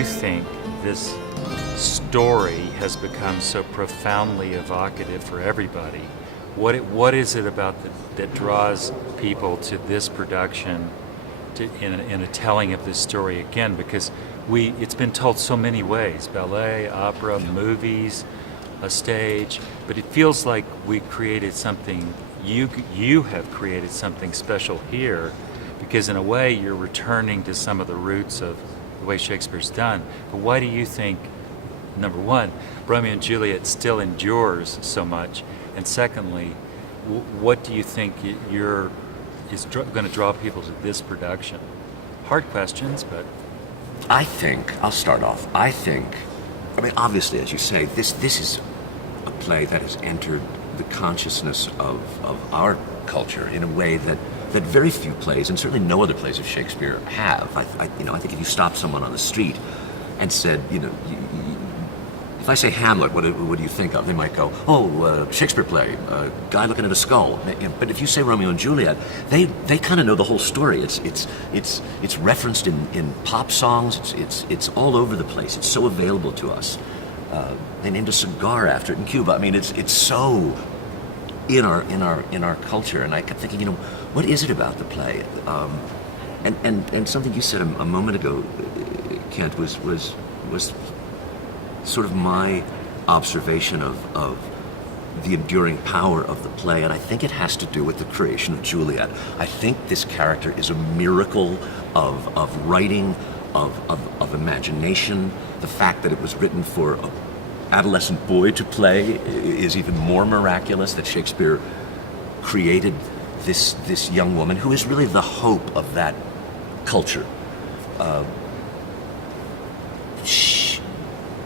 you think this story has become so profoundly evocative for everybody? What is it about that draws people to this production, in a telling of this story again? Because it's been told so many ways: ballet, opera, movies, a stage. But it feels like we created something. You have created something special here, because in a way you're returning to some of the roots of the way Shakespeare's done. But why do you think, number one, Romeo and Juliet still endures so much? And secondly, what do you think is going to draw people to this production? Hard questions, but... I'll start off. I mean, obviously, as you say, this is a play that has entered the consciousness of our culture in a way that very few plays, and certainly no other plays of Shakespeare, have. I think if you stopped someone on the street and said, if I say Hamlet, what do you think of? They might go, Shakespeare play, a guy looking at a skull. But if you say Romeo and Juliet, they kind of know the whole story. It's referenced in pop songs. It's all over the place. It's so available to us. They named a cigar after it in Cuba. I mean, it's so in our culture. And I kept thinking, what is it about the play? And something you said a moment ago, Kent, was sort of my observation of the enduring power of the play, and I think it has to do with the creation of Juliet. I think this character is a miracle of writing, of imagination. The fact that it was written for an adolescent boy to play is even more miraculous, that Shakespeare created this young woman who is really the hope of that culture.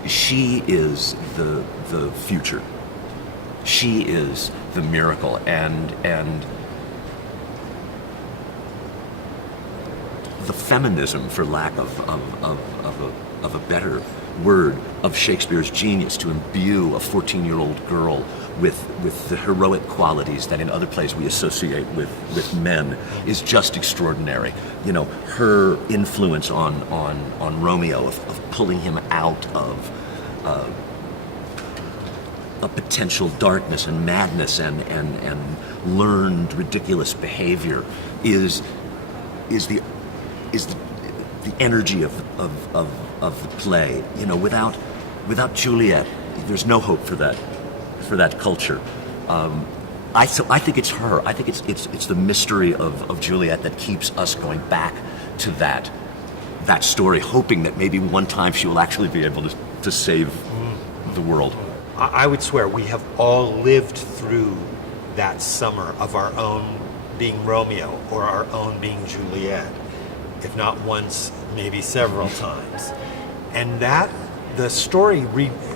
She is the future. She is the miracle, and the feminism, for lack of a better word, of Shakespeare's genius to imbue a 14-year-old girl with the heroic qualities that in other plays we associate with men is just extraordinary. Her influence on Romeo of pulling him out of a potential darkness and madness and learned ridiculous behavior is the energy of the play. Without Juliet, there's no hope for that culture. I think it's her. I think it's the mystery of Juliet that keeps us going back to that story, hoping that maybe one time she will actually be able to save the world. I would swear we have all lived through that summer of our own being Romeo or our own being Juliet, if not once, maybe several times. And that the story,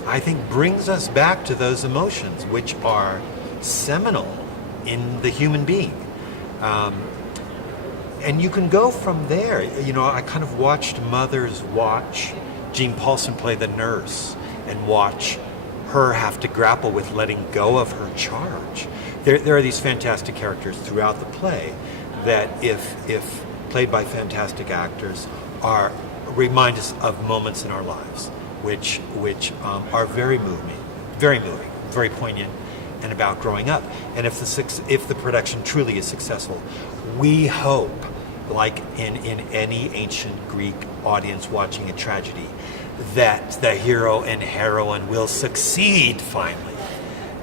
I think, brings us back to those emotions, which are seminal in the human being. And you can go from there. I kind of watched mothers watch Jean Paulson play the nurse and watch her have to grapple with letting go of her charge. There are these fantastic characters throughout the play that, if played by fantastic actors, remind us of moments in our lives, which are very moving, very poignant, and about growing up. And if the production truly is successful, we hope, like in any ancient Greek audience watching a tragedy, that the hero and heroine will succeed finally.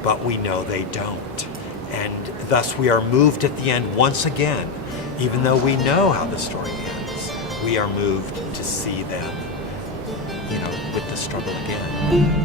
But we know they don't. And thus we are moved at the end once again, even though we know how the story ends. We are moved to see them, with the struggle again.